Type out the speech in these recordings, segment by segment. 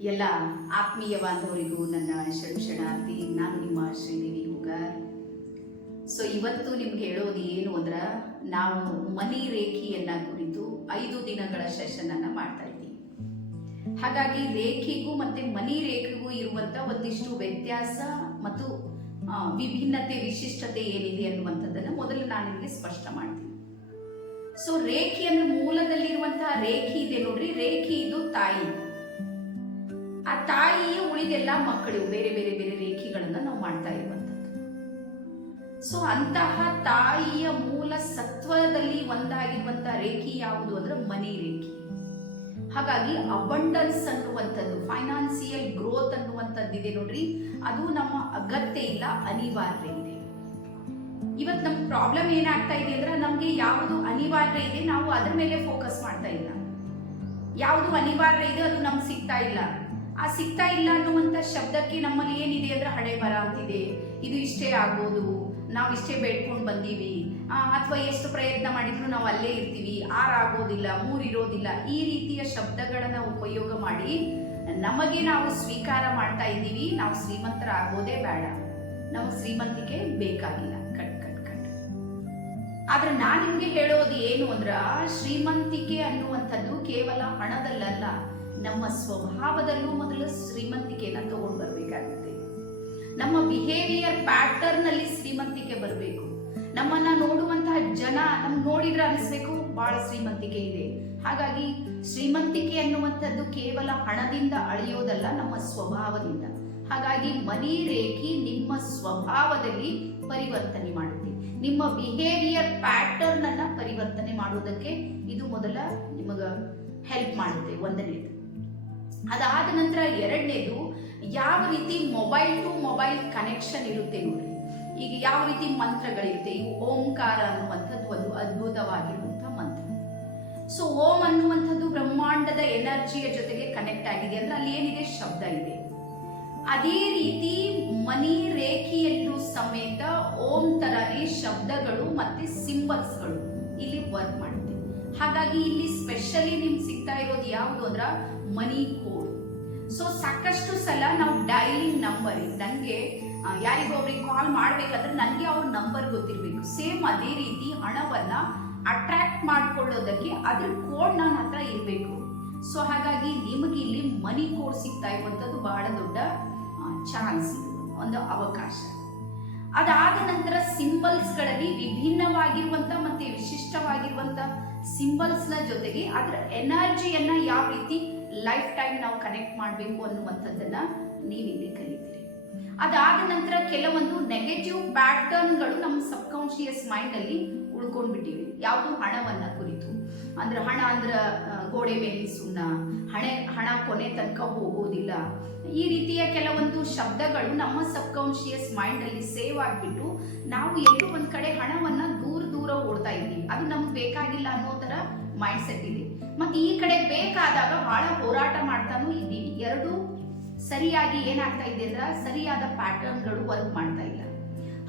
ಎಲ್ಲ ಆತ್ಮೀಯ ಬಾಂಧವರಿಗೂ ನನ್ನ ಶರಣಾರ್ಥಿ. ನಾನು ನಿಮ್ಮ ಶ್ರೀದೇವಿ ಹೂಗಾರ್. ಇವತ್ತು ನಿಮ್ಗೆ ಹೇಳೋದು ಏನು ಅಂದ್ರೆ, ನಾವು ಮನಿ ರೇಖೆಯನ್ನ ಕುರಿತು 5 ದಿನಗಳ ಸೆಷನ್ ಅನ್ನ ಮಾಡ್ತಾ ಇದ್ದೀವಿ. ಹಾಗಾಗಿ ರೇಖೆಗೂ ಮತ್ತೆ ಮನಿ ರೇಖೆಗೂ ಇರುವಂತ ಒಂದಿಷ್ಟು ವ್ಯತ್ಯಾಸ ಮತ್ತು ವಿಭಿನ್ನತೆ, ವಿಶಿಷ್ಟತೆ ಏನಿದೆ ಅನ್ನುವಂಥದ್ದನ್ನು ಮೊದಲು ನಾನು ನಿಮಗೆ ಸ್ಪಷ್ಟ ಮಾಡ್ತೀನಿ. ರೇಖೆ ಅಂದ್ರೆ ಮೂಲದಲ್ಲಿರುವಂತಹ ರೇಖೆ ಇದೆ ನೋಡ್ರಿ, ರೇಖೆ ಇದು ತಾಯಿ. ಆ ತಾಯಿಯ ಉಳಿದೆಲ್ಲ ಮಕ್ಕಳು ಬೇರೆ ಬೇರೆ ಬೇರೆ ರೇಖೆಗಳನ್ನ ನಾವು ಮಾಡ್ತಾ ಇರುವಂತದ್ದು. ಅಂತಹ ತಾಯಿಯ ಮೂಲ ಸತ್ವದಲ್ಲಿ ಒಂದಾಗಿರುವಂತಹ ರೇಖೆ ಯಾವುದು ಅಂದ್ರೆ ಮನಿ ರೇಖೆ. ಹಾಗಾಗಿ ಅಬಂಡನ್ಸ್ ಅನ್ನುವಂಥದ್ದು, ಫೈನಾನ್ಸಿಯಲ್ ಗ್ರೋತ್ ಅನ್ನುವಂಥದ್ದಿದೆ ನೋಡ್ರಿ, ಅದು ನಮ್ಮ ಅಗತ್ಯ ಇಲ್ಲ, ಅನಿವಾರ್ಯ ಇದೆ. ಇವತ್ತು ನಮ್ಮ ಪ್ರಾಬ್ಲಮ್ ಏನಾಗ್ತಾ ಇದೆ ಅಂದ್ರೆ, ನಮ್ಗೆ ಯಾವುದು ಅನಿವಾರ್ಯ ಇದೆ ನಾವು ಅದ್ರ ಮೇಲೆ ಫೋಕಸ್ ಮಾಡ್ತಾ ಇಲ್ಲ. ಯಾವುದು ಅನಿವಾರ್ಯ ಇದೆ ಅದು ನಮ್ಗೆ ಸಿಗ್ತಾ ಇಲ್ಲ. ಆ ಸಿಗ್ತಾ ಇಲ್ಲ ಅನ್ನುವಂಥ ಶಬ್ದಕ್ಕೆ ನಮ್ಮಲ್ಲಿ ಏನಿದೆ ಅಂದ್ರೆ ಹಣೆ ಬರ ಅಂತಿದೆ. ಇದು ಇಷ್ಟೇ ಆಗ್ಬೋದು, ನಾವು ಇಷ್ಟೇ ಬೇಡ್ಕೊಂಡು ಬಂದೀವಿ, ಅಥವಾ ಎಷ್ಟು ಪ್ರಯತ್ನ ಮಾಡಿದ್ರು ನಾವು ಅಲ್ಲೇ ಇರ್ತೀವಿ, 6 ಆಗೋದಿಲ್ಲ, 3 ಇರೋದಿಲ್ಲ, ಈ ರೀತಿಯ ಶಬ್ದಗಳನ್ನ ಉಪಯೋಗ ಮಾಡಿ ನಮಗೆ ನಾವು ಸ್ವೀಕಾರ ಮಾಡ್ತಾ ಇದ್ದೀವಿ. ನಾವು ಶ್ರೀಮಂತರಾಗೋದೇ ಬೇಡ, ನಾವು ಶ್ರೀಮಂತಿಕೆ ಬೇಕಾಗಿಲ್ಲ. Cut cut cut. ಆದ್ರೆ ನಾನು ನಿಮ್ಗೆ ಹೇಳೋದು ಏನು ಅಂದ್ರ, ಶ್ರೀಮಂತಿಕೆ ಅನ್ನುವಂಥದ್ದು ಕೇವಲ ಹಣದಲ್ಲಲ್ಲ, ನಮ್ಮ ಸ್ವಭಾವದಲ್ಲೂ ಮೊದಲು ಶ್ರೀಮಂತಿಕೆಯನ್ನ ತಗೊಂಡು ಬರ್ಬೇಕಾಗುತ್ತೆ. ನಮ್ಮ ಬಿಹೇವಿಯರ್ ಪ್ಯಾಟರ್ನ್ ಅಲ್ಲಿ ಶ್ರೀಮಂತಿಕೆ ಬರಬೇಕು. ನಮ್ಮನ್ನ ನೋಡುವಂತಹ ಜನ ನಮ್ಗೆ ನೋಡಿದ್ರೆ ಅನಿಸ್ಬೇಕು ಬಹಳ ಶ್ರೀಮಂತಿಕೆ ಇದೆ. ಹಾಗಾಗಿ ಶ್ರೀಮಂತಿಕೆ ಅನ್ನುವಂಥದ್ದು ಕೇವಲ ಹಣದಿಂದ ಅಳೆಯೋದಲ್ಲ, ನಮ್ಮ ಸ್ವಭಾವದಿಂದ. ಹಾಗಾಗಿ ಮನಿ ರೇಖೆ ನಿಮ್ಮ ಸ್ವಭಾವದಲ್ಲಿ ಪರಿವರ್ತನೆ ಮಾಡುತ್ತೆ. ನಿಮ್ಮ ಬಿಹೇವಿಯರ್ ಪ್ಯಾಟರ್ನ್ ಅನ್ನ ಪರಿವರ್ತನೆ ಮಾಡುವುದಕ್ಕೆ ಇದು ಮೊದಲ ನಿಮಗ ಹೆಲ್ಪ್ ಮಾಡುತ್ತೆ, 1ನೇದು. ಅದಾದ ನಂತರ 2ನೇದು, ಯಾವ ರೀತಿ ಮೊಬೈಲ್ ಟು ಮೊಬೈಲ್ ಕನೆಕ್ಷನ್ ಇರುತ್ತೆ ನೋಡ್ರಿ. ಈಗ ಯಾವ ರೀತಿ ಮಂತ್ರಗಳಿರುತ್ತೆ, ಈಗ ಓಂಕಾರ ಅನ್ನುವಂಥದ್ದು ಒಂದು ಅದ್ಭುತವಾಗಿರುವಂತಹ ಮಂತ್ರ. ಓಂ ಅನ್ನುವಂಥದ್ದು ಬ್ರಹ್ಮಾಂಡದ ಎನರ್ಜಿಯ ಜೊತೆಗೆ ಕನೆಕ್ಟ್ ಆಗಿದೆ ಅಂದ್ರೆ ಅಲ್ಲಿ ಏನಿದೆ, ಶಬ್ದ ಇದೆ. ಅದೇ ರೀತಿ ಮನಿ ರೇಖೆಯಲ್ಲೂ ಸಮೇತ ಓಂ ತರನೇ ಶಬ್ದಗಳು ಮತ್ತೆ ಸಿಂಬಲ್ಸ್ಗಳು ಇಲ್ಲಿ ವರ್ಕ್ ಮಾಡುತ್ತೆ. ಹಾಗಾಗಿ ಇಲ್ಲಿ ಸ್ಪೆಷಲಿ ನಿಮ್ಗೆ ಸಿಗ್ತಾ ಇರೋದು ಯಾವುದು ಅಂದ್ರ ಮನಿ ಕೋಡ್. ಸಾಕಷ್ಟು ಸಲ ನಾವು ಡೈಲಿಂಗ್ ನಂಬರ್, ನನಗೆ ಯಾರಿಗೊಬ್ರಿಗೆ ಕಾಲ್ ಮಾಡ್ಬೇಕಾದ್ರೆ ನನಗೆ ಅವ್ರ ನಂಬರ್ ಗೊತ್ತಿರ್ಬೇಕು. ಸೇಮ್ ಅದೇ ರೀತಿ ಹಣವನ್ನ ಅಟ್ರಾಕ್ಟ್ ಮಾಡ್ಕೊಳ್ಳೋದಕ್ಕೆ ಅದ್ರ ಕೋಡ್ ನನ್ನ ಹತ್ರ ಇರಬೇಕು. ಹಾಗಾಗಿ ನಿಮಗೆ ಇಲ್ಲಿ ಮನಿ ಕೋಡ್ ಸಿಗ್ತಾ ಇರುವಂಥದ್ದು ಬಹಳ ದೊಡ್ಡ ಚಾನ್ಸ್, ಒಂದು ಅವಕಾಶ. ಅದಾದ ನಂತರ ಸಿಂಬಲ್ಸ್ಗಳಲ್ಲಿ ವಿಭಿನ್ನವಾಗಿರುವಂತ ಮತ್ತೆ ವಿಶಿಷ್ಟವಾಗಿರುವಂತ ಸಿಂಬಲ್ಸ್ ನ ಜೊತೆಗೆ ಅದರ ಎನರ್ಜಿಯನ್ನ ಯಾವ ರೀತಿ ಲೈಫ್ ಟೈಮ್ ನಾವು ಕನೆಕ್ಟ್ ಮಾಡಬೇಕು ಅನ್ನುವಂಥದ್ದನ್ನ ನೀವಿಲ್ಲಿ ಕಲಿತೀರಿ. ಅದಾದ ನಂತರ ಕೆಲವೊಂದು ನೆಗೆಟಿವ್ ಪ್ಯಾಟರ್ನ್ಗಳು ನಮ್ಮ ಸಬ್ ಕಾನ್ಶಿಯಸ್ ಮೈಂಡ್ ಅಲ್ಲಿ ಉಳ್ಕೊಂಡ್ಬಿಟ್ಟಿವೆ. ಯಾವುದು ಹಣವನ್ನ ಕುರಿತು ಅಂದ್ರೆ, ಹಣ ಅಂದ್ರ ಗೋಡೆ ಮೇಲಿನ ಸುಣ್ಣ, ಹಣ ಕೊನೆ ತನಕ ಹೋಗೋದಿಲ್ಲ, ಈ ರೀತಿಯ ಕೆಲವೊಂದು ಶಬ್ದಗಳು ನಮ್ಮ ಸಬ್ ಕಾನ್ಶಿಯಸ್ ಮೈಂಡ್ ಅಲ್ಲಿ ಸೇವ್ ಆಗ್ಬಿಟ್ಟು ನಾವು ಎಲ್ಲೋ ಒಂದ್ ಕಡೆ ಹಣವನ್ನ ದೂರ ಓಡ್ತಾ ಇದ್ದೀವಿ. ಅದು ನಮ್ಗೆ ಬೇಕಾಗಿಲ್ಲ ಅನ್ನೋ ತರ ಮೈಂಡ್ ಸೆಟ್ ಇದೆ. ಮತ್ತೆ ಈ ಕಡೆ ಬೇಕಾದಾಗ ಬಹಳ ಹೋರಾಟ ಮಾಡ್ತಾನೂ ಇದ್ದೀವಿ. ಎರಡು ಸರಿಯಾಗಿ ಏನಾಗ್ತಾ ಇದೆ ಅಂದ್ರೆ, ಸರಿಯಾದ ಪ್ಯಾಟರ್ನ್ಗಳು ವರ್ಕ್ ಮಾಡ್ತಾ ಇಲ್ಲ.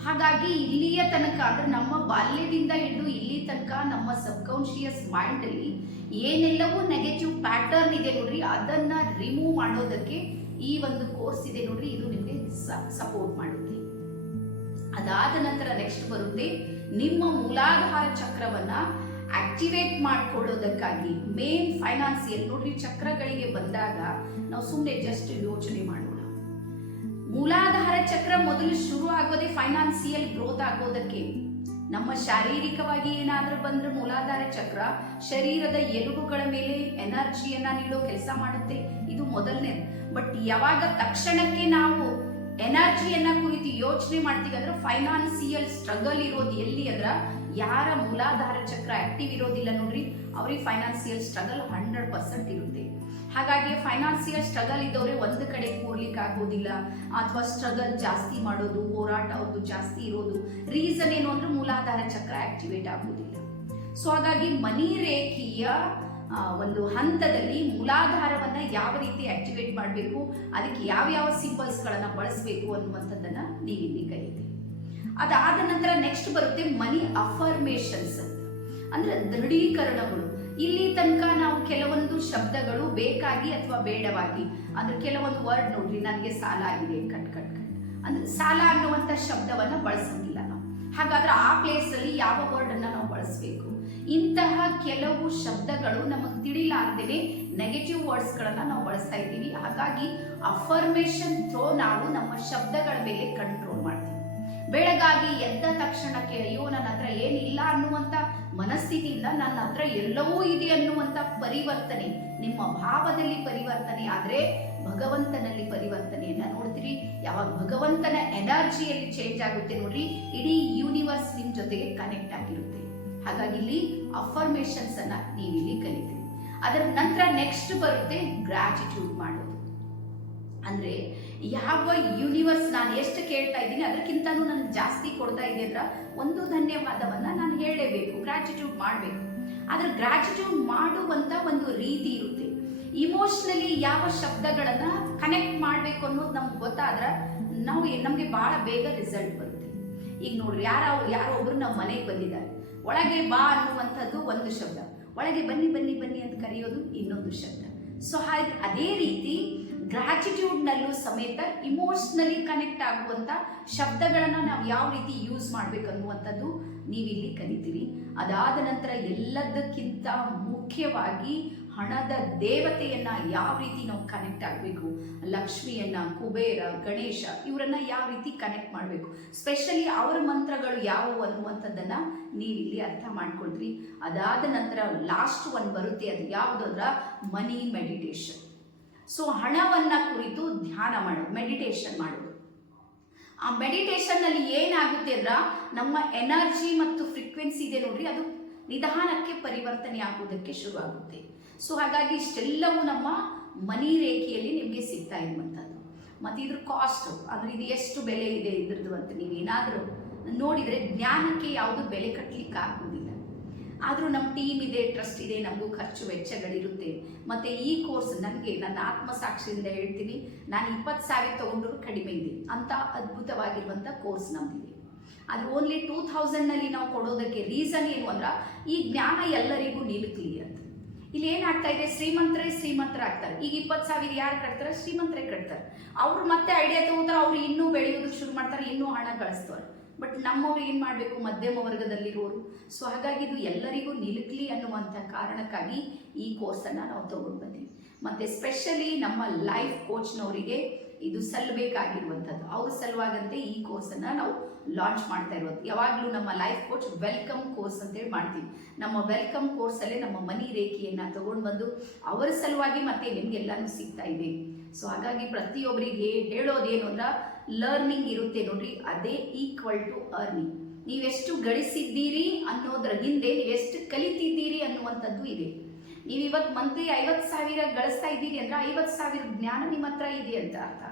ಹಾಗಾಗಿ ಇಲ್ಲಿಯ ತನಕ ಅಂದ್ರೆ ನಮ್ಮ ಬಾಲ್ಯದಿಂದ ಹಿಡಿದು ಇಲ್ಲಿ ತನಕ ನಮ್ಮ ಸಬ್ ಕಾನ್ಶಿಯಸ್ ಮೈಂಡ್ ಅಲ್ಲಿ ಏನೆಲ್ಲವೂ ನೆಗೆಟಿವ್ ಪ್ಯಾಟರ್ನ್ ಇದೆ ನೋಡ್ರಿ, ಅದನ್ನ ರಿಮೂವ್ ಮಾಡೋದಕ್ಕೆ ಈ ಒಂದು ಕೋರ್ಸ್ ಇದೆ ನೋಡ್ರಿ, ಇದು ನಿಮಗೆ ಸಪೋರ್ಟ್ ಮಾಡುತ್ತೆ. ಅದಾದ ನಂತರ ನೆಕ್ಸ್ಟ್ ಬರುತ್ತೆ ನಿಮ್ಮ ಮೂಲಾಧಾರ ಚಕ್ರವನ್ನ ಆಕ್ಟಿವೇಟ್ ಮಾಡ್ಕೊಳ್ಳೋದಕ್ಕಾಗಿ ಮೇನ್ ಫೈನಾನ್ಸಿಯಲ್ ನೋಡ್ರಿ. ಚಕ್ರಗಳಿಗೆ ಬಂದಾಗ ನಾವು ಸುಮ್ಮನೆ ಜಸ್ಟ್ ಯೋಚನೆ ಮಾಡೋಣ. ಮೂಲಾಧಾರ ಚಕ್ರ ಮೊದಲು ಶುರು ಆಗೋದೇ ಫೈನಾನ್ಸಿಯಲ್ ಗ್ರೋತ್ ಆಗೋದಕ್ಕೆ. ನಮ್ಮ ಶಾರೀರಿಕವಾಗಿ ಏನಾದ್ರೂ ಬಂದ್ರೆ ಮೂಲಾಧಾರ ಚಕ್ರ ಶರೀರದ ಎಲುಬುಗಳ ಮೇಲೆ ಎನರ್ಜಿಯನ್ನ ನೀಡೋ ಕೆಲಸ ಮಾಡುತ್ತೆ, ಇದು ಮೊದಲನೇ. ಬಟ್ ಯಾವಾಗ ತಕ್ಷಣಕ್ಕೆ ನಾವು ಎನರ್ಜಿಯನ್ನ ಕುರಿತು ಯೋಚನೆ ಮಾಡ್ತೀವಿ ಅಂದ್ರೆ, ಫೈನಾನ್ಸಿಯಲ್ ಸ್ಟ್ರಗಲ್ ಇರೋದು ಎಲ್ಲಿ ಅಂದ್ರ, ಯಾರ ಮೂಲಾಧಾರ ಚಕ್ರ ಆಕ್ಟಿವ್ ಇರೋದಿಲ್ಲ ನೋಡ್ರಿ, ಅವ್ರಿಗೆ ಫೈನಾನ್ಸಿಯಲ್ ಸ್ಟ್ರಗಲ್ 100% ಇರುತ್ತೆ. ಹಾಗಾಗಿ ಫೈನಾನ್ಸಿಯಲ್ ಸ್ಟ್ರಗಲ್ ಇದ್ದವ್ರೆ ಒಂದು ಕಡೆ ಕೂರ್ಲಿಕ್ಕೆ ಆಗೋದಿಲ್ಲ, ಅಥವಾ ಸ್ಟ್ರಗಲ್ ಜಾಸ್ತಿ ಮಾಡೋದು, ಹೋರಾಟ ಅವ್ರದ್ದು ಜಾಸ್ತಿ ಇರೋದು. ರೀಸನ್ ಏನು ಅಂದ್ರೆ ಮೂಲಾಧಾರ ಚಕ್ರ ಆಕ್ಟಿವೇಟ್ ಆಗೋದಿಲ್ಲ. ಹಾಗಾಗಿ ಮನಿ ರೇಖೆಯ ಒಂದು ಹಂತದಲ್ಲಿ ಮೂಲಾಧಾರವನ್ನ ಯಾವ ರೀತಿ ಆಕ್ಟಿವೇಟ್ ಮಾಡಬೇಕು, ಅದಕ್ಕೆ ಯಾವ್ಯಾವ ಸಿಂಬಲ್ಸ್ ಗಳನ್ನ ಬಳಸಬೇಕು ಅನ್ನುವಂಥದ್ದನ್ನ ನೀವಿಲ್ಲಿ ಕಲಿತೀರಿ. ಅದಾದ ನಂತರ ನೆಕ್ಸ್ಟ್ ಬರುತ್ತೆ ಮನಿ ಅಫರ್ಮೇಷನ್ಸ್, ಅಂದ್ರೆ ದೃಢೀಕರಣಗಳು. ಇಲ್ಲಿ ತನಕ ನಾವು ಕೆಲವೊಂದು ಶಬ್ದಗಳು ಬೇಕಾಗಿ ಅಥವಾ ಬೇಡವಾಗಿ, ಅಂದ್ರೆ ಕೆಲವೊಂದು ವರ್ಡ್ ನೋಡ್ರಿ, ನನಗೆ ಸಾಲ ಆಗಿದೆ, ಕಟ್ ಕಟ್ ಕಟ್ ಅಂದ್ರೆ ಸಾಲ ಅನ್ನುವಂಥ ಶಬ್ದವನ್ನ ಬಳಸಂಗಿಲ್ಲ ನಾವು. ಹಾಗಾದ್ರೆ ಆ ಪ್ಲೇಸ್ ಅಲ್ಲಿ ಯಾವ ವರ್ಡ್ ಅನ್ನ ನಾವು ಬಳಸಬೇಕು? ಇಂತಹ ಕೆಲವು ಶಬ್ದಗಳು ನಮಗೆ ತಿಳಿಲಾರ್ದೇನೆ ನೆಗೆಟಿವ್ ವರ್ಡ್ಸ್ ಗಳನ್ನ ನಾವು ಬಳಸ್ತಾ ಇದ್ದೀವಿ. ಹಾಗಾಗಿ ಅಫರ್ಮೇಶನ್ ಥ್ರೋ ನಾವು ನಮ್ಮ ಶಬ್ದಗಳ ಮೇಲೆ ಕಂಟ್ರೋಲ್ ಮಾಡ್ತೀವಿ. ಬೆಳಗಾಗಿ ಎದ್ದ ತಕ್ಷಣಕ್ಕೆ ಅಯ್ಯೋ ನನ್ನ ಹತ್ರ ಏನಿಲ್ಲ ಅನ್ನುವಂತ ಮನಸ್ಥಿತಿಯಿಂದ ನನ್ನ ಹತ್ರ ಎಲ್ಲವೂ ಇದೆ ಅನ್ನುವಂತ ಪರಿವರ್ತನೆ, ನಿಮ್ಮ ಭಾವದಲ್ಲಿ ಪರಿವರ್ತನೆ ಆದ್ರೆ ಭಗವಂತನಲ್ಲಿ ಪರಿವರ್ತನೆಯನ್ನ ನೋಡ್ತೀರಿ. ಯಾವಾಗ ಭಗವಂತನ ಎನರ್ಜಿಯಲ್ಲಿ ಚೇಂಜ್ ಆಗುತ್ತೆ ನೋಡ್ರಿ, ಇಡೀ ಯೂನಿವರ್ಸ್ ನಿಮ್ ಜೊತೆಗೆ ಕನೆಕ್ಟ್ ಆಗಿರುತ್ತೆ. ಹಾಗಾಗಿ ಇಲ್ಲಿ ಅಫರ್ಮೇಶನ್ಸ್ ಅನ್ನ ನೀವಿಲ್ಲಿ ಕಲಿತೀರಿ. ಅದರ ನಂತರ ನೆಕ್ಸ್ಟ್ ಬರುತ್ತೆ ಗ್ರಾಟಿಟ್ಯೂಡ್ ಮಾಡೋದು. ಅಂದ್ರೆ ಯಾವ ಯೂನಿವರ್ಸ್ ನಾನು ಎಷ್ಟು ಕೇಳ್ತಾ ಇದ್ದೀನಿ ಅದಕ್ಕಿಂತನೂ ನನ್ಗೆ ಜಾಸ್ತಿ ಕೊಡ್ತಾ ಇದೆ ಅಂದ್ರೆ ಒಂದು ಧನ್ಯವಾದವನ್ನ ನಾನು ಹೇಳಲೇಬೇಕು, ಗ್ರಾಟಿಟ್ಯೂಡ್ ಮಾಡಬೇಕು. ಆದ್ರೆ ಗ್ರಾಟಿಟ್ಯೂಡ್ ಮಾಡುವಂತ ಒಂದು ರೀತಿ ಇರುತ್ತೆ. ಇಮೋಷನಲಿ ಯಾವ ಶಬ್ದಗಳನ್ನ ಕನೆಕ್ಟ್ ಮಾಡ್ಬೇಕು ಅನ್ನೋದು ನಮ್ಗೆ ಗೊತ್ತಾದ್ರೆ ನಮ್ಗೆ ಬಹಳ ಬೇಗ ರಿಸಲ್ಟ್ ಬರುತ್ತೆ. ಈಗ ನೋಡ್ರಿ, ಯಾರೋ ಒಬ್ರು ನಮ್ಮ ಮನೆಗೆ ಬಂದಿದ್ದಾರೆ, ಒಳಗೆ ಬಾ ಅನ್ನುವಂಥದ್ದು ಒಂದು ಶಬ್ದ, ಒಳಗೆ ಬನ್ನಿ ಬನ್ನಿ ಬನ್ನಿ ಅಂತ ಕರೆಯೋದು ಇನ್ನೊಂದು ಶಬ್ದ. ಸೊ ಅದೇ ರೀತಿ ಗ್ರಾಟಿಟ್ಯೂಡ್ ನಲ್ಲೂ ಸಮೇತ ಇಮೋಷನಲಿ ಕನೆಕ್ಟ್ ಆಗುವಂತ ಶಬ್ದಗಳನ್ನ ನಾವು ಯಾವ ರೀತಿ ಯೂಸ್ ಮಾಡ್ಬೇಕು ಅನ್ನುವಂಥದ್ದು ನೀವಿಲ್ಲಿ ಕಲಿತೀರಿ. ಅದಾದ ನಂತರ ಎಲ್ಲದಕ್ಕಿಂತ ಮುಖ್ಯವಾಗಿ ಹಣದ ದೇವತೆಯನ್ನ ಯಾವ ರೀತಿ ನಾವು ಕನೆಕ್ಟ್ ಆಗಬೇಕು, ಲಕ್ಷ್ಮಿಯನ್ನ, ಕುಬೇರ, ಗಣೇಶ ಇವರನ್ನ ಯಾವ ರೀತಿ ಕನೆಕ್ಟ್ ಮಾಡಬೇಕು, ಸ್ಪೆಷಲಿ ಅವರ ಮಂತ್ರಗಳು ಯಾವುವು ಅನ್ನುವಂಥದ್ದನ್ನ ನೀವಿಲ್ಲಿ ಅರ್ಥ ಮಾಡ್ಕೊಳ್ತೀರಿ. ಅದಾದ ನಂತರ ಲಾಸ್ಟ್ ಒನ್ ಬರುತ್ತೆ, ಅದು ಯಾವುದು ಅಂದ್ರೆ ಮನಿ ಮೆಡಿಟೇಷನ್. ಸೊ ಹಣವನ್ನ ಕುರಿತು ಧ್ಯಾನ ಮಾಡೋದು, ಮೆಡಿಟೇಷನ್ ಮಾಡೋದು. ಆ ಮೆಡಿಟೇಷನ್ ನಲ್ಲಿ ಏನಾಗುತ್ತೆ ಅಂದ್ರ ನಮ್ಮ ಎನರ್ಜಿ ಮತ್ತು ಫ್ರೀಕ್ವೆನ್ಸಿ ಇದೆ ನೋಡ್ರಿ, ಅದು ನಿಧಾನಕ್ಕೆ ಪರಿವರ್ತನೆ ಆಗುವುದಕ್ಕೆ ಶುರು ಆಗುತ್ತೆ. ಸೊ ಹಾಗಾಗಿ ಇಷ್ಟೆಲ್ಲವೂ ನಮ್ಮ ಮನಿ ರೇಖೆಯಲ್ಲಿ ನಿಮಗೆ ಸಿಗ್ತಾ ಇರುವಂಥದ್ದು. ಮತ್ತು ಇದ್ರ ಕಾಸ್ಟ್ ಅಂದ್ರೆ ಇದು ಎಷ್ಟು ಬೆಲೆ ಇದೆ ಇದ್ರದ್ದು ಅಂತ ನೀವೇನಾದರೂ ನೋಡಿದರೆ ಜ್ಞಾನಕ್ಕೆ ಯಾವುದು ಬೆಲೆ ಕಟ್ಟಲಿಕ್ಕೆ ಆಗುವುದಿಲ್ಲ. ಆದರೂ ನಮ್ಮ ಟೀಮ್ ಇದೆ, ಟ್ರಸ್ಟ್ ಇದೆ, ನಮಗೂ ಖರ್ಚು ವೆಚ್ಚಗಳಿರುತ್ತೆ. ಮತ್ತು ಈ ಕೋರ್ಸ್ ನನಗೆ ನನ್ನ ಆತ್ಮಸಾಕ್ಷಿಯಿಂದ ಹೇಳ್ತೀನಿ, ನಾನು 20,000 ತಗೊಂಡ್ರೂ ಕಡಿಮೆ ಇದೆ ಅಂತ ಅದ್ಭುತವಾಗಿರುವಂಥ ಕೋರ್ಸ್ ನಮ್ಮದಿದೆ. ಆದರೆ ಓನ್ಲಿ 2000ನಲ್ಲಿ ನಾವು ಕೊಡೋದಕ್ಕೆ ರೀಸನ್ ಏನು ಅಂದ್ರೆ ಈ ಜ್ಞಾನ ಎಲ್ಲರಿಗೂ ನಿಲುಕಲಿ ಅಂತ. ಇಲ್ಲಿ ಏನಾಗ್ತಾ ಇದೆ, ಶ್ರೀಮಂತರಾಗ್ತಾರೆ. ಈಗ 20,000 ಯಾರು ಕಟ್ತಾರೆ? ಶ್ರೀಮಂತರೇ ಕಟ್ತಾರೆ. ಅವ್ರು ಮತ್ತೆ ಐಡಿಯಾ ತಗೋತಾರೆ, ಅವ್ರು ಇನ್ನೂ ಬೆಳೆಯೋದಕ್ಕೆ ಶುರು ಮಾಡ್ತಾರೆ, ಇನ್ನೂ ಹಣ ಗಳಿಸ್ತಾರೆ. ಬಟ್ ನಮ್ಮವ್ರು ಏನು ಮಾಡಬೇಕು? ಮಧ್ಯಮ ವರ್ಗದಲ್ಲಿರೋರು. ಸೊ ಹಾಗಾಗಿ ಇದು ಎಲ್ಲರಿಗೂ ನಿಲುಕಲಿ ಅನ್ನುವಂಥ ಕಾರಣಕ್ಕಾಗಿ ಈ ಕೋರ್ಸನ್ನು ನಾವು ತಗೊಂಡು ಬಂದೀವಿ. ಮತ್ತು ಸ್ಪೆಷಲಿ ನಮ್ಮ ಲೈಫ್ ಕೋಚ್ನವರಿಗೆ ಇದು ಸಲ್ಲಬೇಕಾಗಿರುವಂಥದ್ದು, ಅವ್ರ ಸಲುವಾಗಂತೆ ಈ ಕೋರ್ಸನ್ನು ನಾವು ಲಾಂಚ್ ಮಾಡ್ತಾ ಇರೋದು. ಯಾವಾಗಲೂ ನಮ್ಮ ಲೈಫ್ ಕೋಚ್ ವೆಲ್ಕಮ್ ಕೋರ್ಸ್ ಅಂತೇಳಿ ಮಾಡ್ತೀವಿ. ನಮ್ಮ ವೆಲ್ಕಮ್ ಕೋರ್ಸಲ್ಲೇ ನಮ್ಮ ಮನಿ ರೇಖೆಯನ್ನು ತಗೊಂಡು ಬಂದು ಅವರ ಸಲುವಾಗಿ ಮತ್ತೆ ನಿಮಗೆಲ್ಲನೂ ಸಿಗ್ತಾ ಇದೆ. ಸೊ ಹಾಗಾಗಿ ಪ್ರತಿಯೊಬ್ಬರಿಗೆ ಹೇಳೋದೇನು ಅಂದ್ರೆ ಲರ್ನಿಂಗ್ ಇರುತ್ತೆ ನೋಡ್ರಿ, ಅದೇ ಈಕ್ವಲ್ ಟು ಅರ್ನಿಂಗ್. ನೀವೆಷ್ಟು ಗಳಿಸಿದ್ದೀರಿ ಅನ್ನೋದ್ರ ಹಿಂದೆ ನೀವೆಷ್ಟು ಕಲಿತಿದ್ದೀರಿ ಅನ್ನುವಂಥದ್ದು ಇದೆ. ನೀವು ಇವತ್ತು ಮಂತ್ಲಿ 50,000 ಗಳಿಸ್ತಾ ಇದ್ದೀರಿ ಅಂದ್ರೆ 50,000 ಜ್ಞಾನ ನಿಮ್ಮ ಹತ್ರ ಇದೆ ಅಂತ ಅರ್ಥ.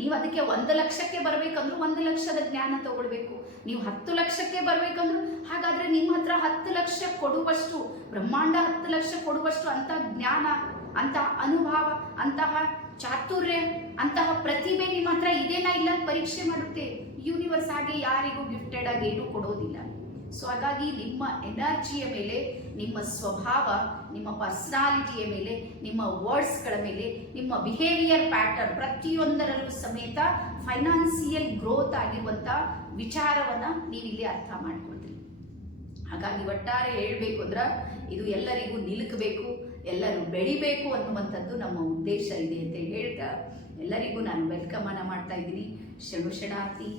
ನೀವು ಅದಕ್ಕೆ 1 ಲಕ್ಷಕ್ಕೆ ಬರಬೇಕಂದ್ರೂ 1 ಲಕ್ಷದ ಜ್ಞಾನ ತಗೊಳ್ಬೇಕು. ನೀವು 10 ಲಕ್ಷಕ್ಕೆ ಬರಬೇಕಂದ್ರೂ ಹಾಗಾದ್ರೆ ನಿಮ್ಮ ಹತ್ರ 10 ಲಕ್ಷ ಕೊಡುವಷ್ಟು, ಬ್ರಹ್ಮಾಂಡ 10 ಲಕ್ಷ ಕೊಡುವಷ್ಟು ಅಂತ ಜ್ಞಾನ, ಅಂತ ಅನುಭವ, ಅಂತಹ ಚಾತುರ್ಯ, ಅಂತಹ ಪ್ರತಿಭೆ ನಿಮ್ಮ ಹತ್ರ ಇದೇನಾ ಇಲ್ಲ ಪರೀಕ್ಷೆ ಮಾಡುತ್ತೆ. ಯೂನಿವರ್ಸ್ ಹಾಗೆ ಯಾರಿಗೂ ಗಿಫ್ಟೆಡ್ ಆಗಿ ಏನೂ ಕೊಡೋದಿಲ್ಲ. ಸೊ ಹಾಗಾಗಿ ನಿಮ್ಮ ಎನರ್ಜಿಯ ಮೇಲೆ, ನಿಮ್ಮ ಸ್ವಭಾವ, ನಿಮ್ಮ ಪರ್ಸನಾಲಿಟಿಯ ಮೇಲೆ, ನಿಮ್ಮ ವರ್ಡ್ಸ್ಗಳ ಮೇಲೆ, ನಿಮ್ಮ ಬಿಹೇವಿಯರ್ ಪ್ಯಾಟರ್ನ್ ಪ್ರತಿಯೊಂದರಲ್ಲೂ ಸಮೇತ ಫೈನಾನ್ಸಿಯಲ್ ಗ್ರೋತ್ ಆಗಿರುವಂಥ ವಿಚಾರವನ್ನು ನೀವಿಲ್ಲಿ ಅರ್ಥ ಮಾಡ್ಕೊಳ್ತೀರಿ. ಹಾಗಾಗಿ ಒಟ್ಟಾರೆ ಹೇಳಬೇಕು ಅಂದ್ರೆ ಇದು ಎಲ್ಲರಿಗೂ ನಿಲುಕಬೇಕು, ಎಲ್ಲರೂ ಬೆಳಿಬೇಕು ಅನ್ನುವಂಥದ್ದು ನಮ್ಮ ಉದ್ದೇಶ ಇದೆ ಅಂತ ಹೇಳ್ತಾ ಎಲ್ಲರಿಗೂ ನಾನು ವೆಲ್ಕಮ್ ಅನ್ನ ಮಾಡ್ತಾ ಇದ್ದೀನಿ. ಶರಣಾರ್ಥಿ.